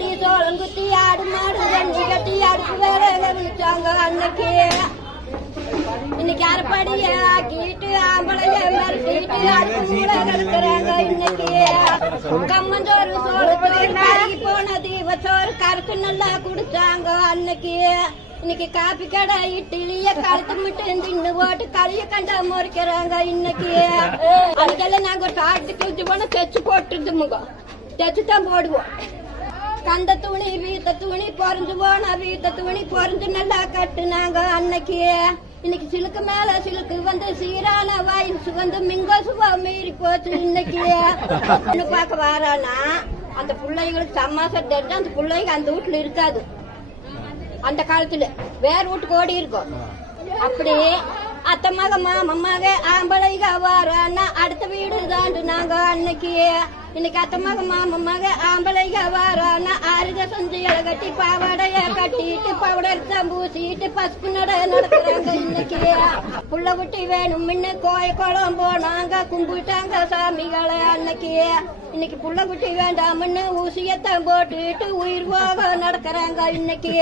படி சோளம் குத்தி ஆடு மாடு கஞ்சி கட்டி அடுப்பு வேற வச்சாங்க அன்னைக்கு. இன்னைக்கு அரைப்படிய கீட்டு ஆம்பளைய மிரட்டிட்டு அடுப்பு கூட கிடக்குறாங்க இன்னைக்கு. கம்மஞ்சோறு சோறு சோறு கருகி போன தீப சோறு கருத்து நல்லா குடிச்சாங்க அன்னைக்கு. இன்னைக்கு காப்பி கடை இட்லிய கழுத்து மட்டும் தின்னு போட்டு களிய கண்டா முறைக்கிறாங்க இன்னைக்கு. அதுக்கெல்லாம் நாங்க ஒரு காட்டுக்கு வச்சு போனா தைச்சு போட்டுருந்துமுங்க தைச்சு தான் போடுவோம். கந்த துணி வீத்த துணி பொறிஞ்சு போன வீத்த துணி பொறிஞ்சு நல்லா கட்டுனாங்க அன்னைக்கு. இன்னைக்கு சிலுக்கு மேல சிலுக்கு வந்து சீரான வயசு வந்து மிங்கோசுவா மீறி போச்சு இன்னைக்கு. பொண்ணு பார்க்க வரானா அந்த பிள்ளைங்களுக்கு சமாசம் தெரிஞ்சு அந்த பிள்ளைங்க அந்த வீட்டுல இருக்காது. அந்த காலத்துல வேற வீட்டுக்கு ஓடி இருக்கும். அப்படி அத்தை மக மாம மக ஆம்பளைக வாரானா அடுத்த வீடு தாண்டு நாங்க அன்னைக்கு. இன்னைக்கு அத்தை மக மாம மக ஆம்பளைக வார அருக கட்டி பாவாடைய கட்டிட்டு பவுடர் பூசிட்டு பசுப்பு நட நடக்கிறாங்க இன்னைக்கு. புள்ள குட்டி வேணும் முன்ன கோய குளம் போனாங்க கும்பிட்டாங்க சாமிகளை அன்னைக்கு. இன்னைக்கு புள்ள குட்டி வேண்டாம்னு ஊசியத்தான் போட்டுட்டு உயிர் போக நடக்கிறாங்க இன்னைக்கு.